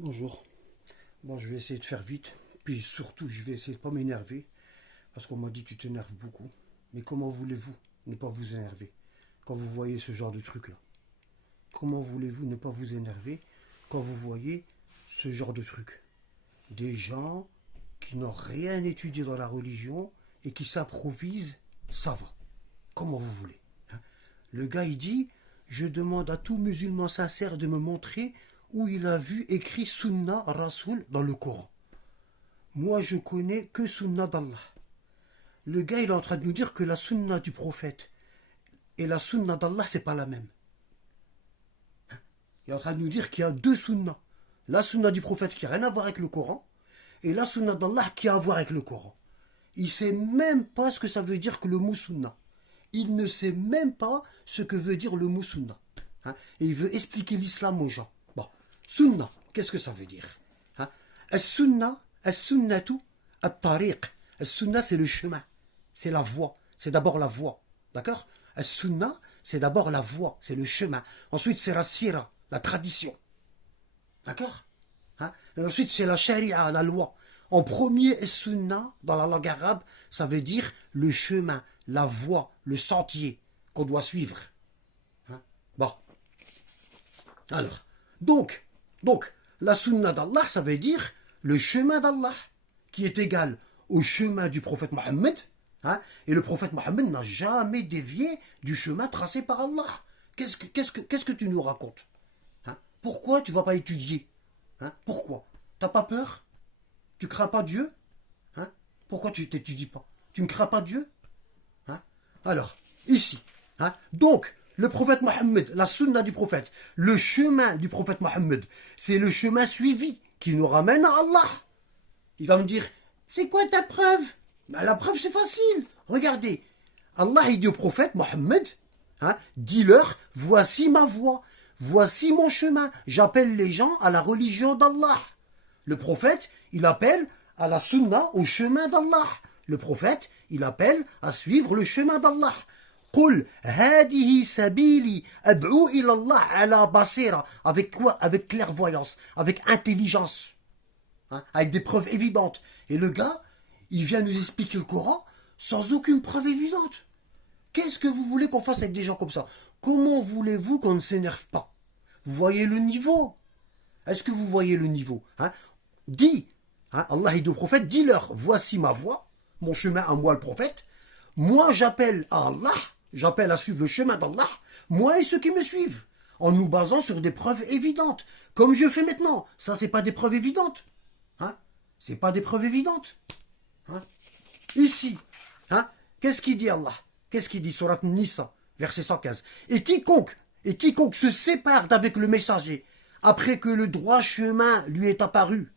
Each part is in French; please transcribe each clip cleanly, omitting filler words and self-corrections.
Bonjour. Bon, je vais essayer de faire vite. Puis surtout, je vais essayer de ne pas m'énerver. Parce qu'on m'a dit tu t'énerves beaucoup. Mais comment voulez-vous ne pas vous énerver quand vous voyez ce genre de truc-là? Comment voulez-vous ne pas vous énerver quand vous voyez ce genre de truc? Des gens qui n'ont rien étudié dans la religion et qui s'improvisent savants. Comment vous voulez, hein? Le gars, il dit, je demande à tout musulman sincère de me montrer où il a vu écrit Sunnah Rasoul dans le Coran. Moi, je connais que Sunnah d'Allah. Le gars, il est en train de nous dire que la Sunnah du prophète et la Sunnah d'Allah, c'est pas la même. Il est en train de nous dire qu'il y a deux Sunnahs. La Sunnah du prophète qui n'a rien à voir avec le Coran et la Sunnah d'Allah qui a à voir avec le Coran. Il ne sait même pas ce que ça veut dire que le mot Sunnah. Il ne sait même pas ce que veut dire le mot Sunnah. Hein? Et il veut expliquer l'islam aux gens. Bon, Sunnah, qu'est-ce que ça veut dire? Hein? As-Sunnah, As-Sunnatu, At-Tariq. As-Sunnah, c'est le chemin, c'est la voie, c'est d'abord la voie. D'accord? As-Sunnah, c'est d'abord la voie, c'est le chemin. Ensuite, c'est la sira, la tradition. D'accord? Hein? Et ensuite, c'est la sharia, la loi. En premier, sunnah, dans la langue arabe, ça veut dire le chemin, la voie, le sentier qu'on doit suivre. Hein? Bon. Alors, donc, la sunnah d'Allah, ça veut dire le chemin d'Allah, qui est égal au chemin du prophète Mohammed. Hein? Et le prophète Mohammed n'a jamais dévié du chemin tracé par Allah. Qu'est-ce que tu nous racontes? Hein? Pourquoi tu ne vas pas étudier? Hein? Pourquoi? T'as pas peur? Tu crains pas Dieu? Hein? Pourquoi tu t'étudies pas? Tu ne crains pas Dieu? Hein? Alors, ici, hein? Donc, le prophète Mohammed, la sunna du prophète, le chemin du prophète Mohammed, c'est le chemin suivi qui nous ramène à Allah. Il va me dire, c'est quoi ta preuve? Ben, la preuve, c'est facile. Regardez, Allah, il dit au prophète Mohammed, hein, dis-leur, voici ma voie, voici mon chemin. J'appelle les gens à la religion d'Allah. Le prophète, il appelle à la sunna, au chemin d'Allah. Le prophète, il appelle à suivre le chemin d'Allah. قل هذه سبيلي أدعو إلى الله على بصيرة. Avec quoi? Avec clairvoyance, avec intelligence, hein, avec des preuves évidentes. Et le gars, il vient nous expliquer le Coran sans aucune preuve évidente. Qu'est-ce que vous voulez qu'on fasse avec des gens comme ça? Comment voulez-vous qu'on ne s'énerve pas? Vous voyez le niveau? Est-ce que vous voyez le niveau, hein? Dis, hein, Allah et le prophète, dis-leur, voici ma voie, mon chemin à moi le prophète. Moi j'appelle à Allah, j'appelle à suivre le chemin d'Allah, moi et ceux qui me suivent, en nous basant sur des preuves évidentes, comme je fais maintenant. Ça, c'est pas des preuves évidentes, hein? C'est pas des preuves évidentes, hein? Ici, hein, qu'est-ce qu'il dit Allah? Qu'est-ce qu'il dit? Surat Nisa, verset 115. Et quiconque se sépare d'avec le messager, après que le droit chemin lui est apparu,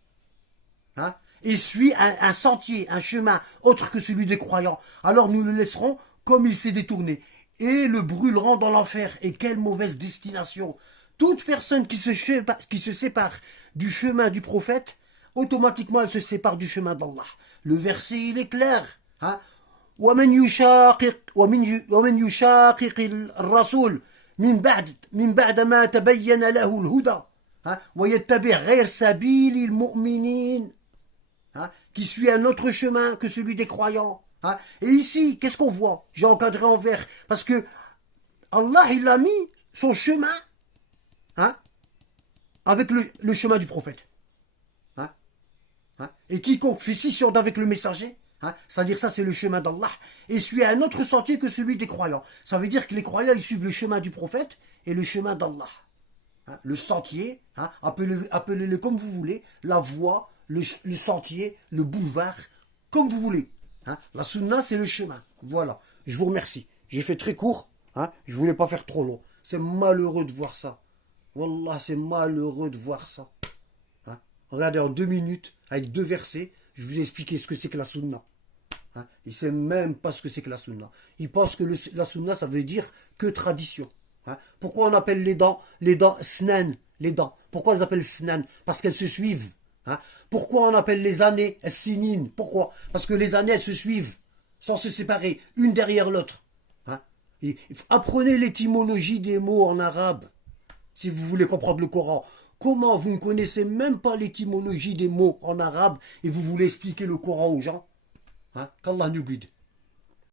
hein, et suit un sentier, un chemin autre que celui des croyants, alors nous le laisserons comme il s'est détourné, et le brûlerons dans l'enfer. Et quelle mauvaise destination! Toute personne qui se sépare du chemin du prophète, automatiquement elle se sépare du chemin d'Allah. Le verset, il est clair, hein? ومن يشاقق الرسول من بعد ما تبين له الهدى ويتبع غير سبيل المؤمنين, qui suit un autre chemin que celui des croyants. Et ici, qu'est-ce qu'on voit? J'ai encadré en vert, parce que Allah, il a mis son chemin, hein, avec le chemin du prophète. Et quiconque fait scission avec le messager, c'est-à-dire ça c'est le chemin d'Allah, et suit un autre sentier que celui des croyants. Ça veut dire que les croyants ils suivent le chemin du prophète et le chemin d'Allah. Le sentier, appelez-le comme vous voulez, la voie, le sentier, le boulevard, comme vous voulez. La sunna c'est le chemin. Voilà, je vous remercie. J'ai fait très court, je voulais pas faire trop long. C'est malheureux de voir ça. Wallah, c'est malheureux de voir ça. Regardez, en 2 minutes, avec 2 versets, je vous ai expliqué ce que c'est que la sunna. Il ne sait même pas ce que c'est que la sunna. Il pense que la sunna, ça veut dire que tradition. Pourquoi on appelle les dents snan, les dents? Pourquoi on les appelle snan? Parce qu'elles se suivent. Pourquoi on appelle les années sinin? Pourquoi? Parce que les années, elles se suivent, sans se séparer, une derrière l'autre. Apprenez l'étymologie des mots en arabe, si vous voulez comprendre le Coran. Comment vous ne connaissez même pas l'étymologie des mots en arabe et vous voulez expliquer le Coran aux gens, hein? Qu'Allah nous guide.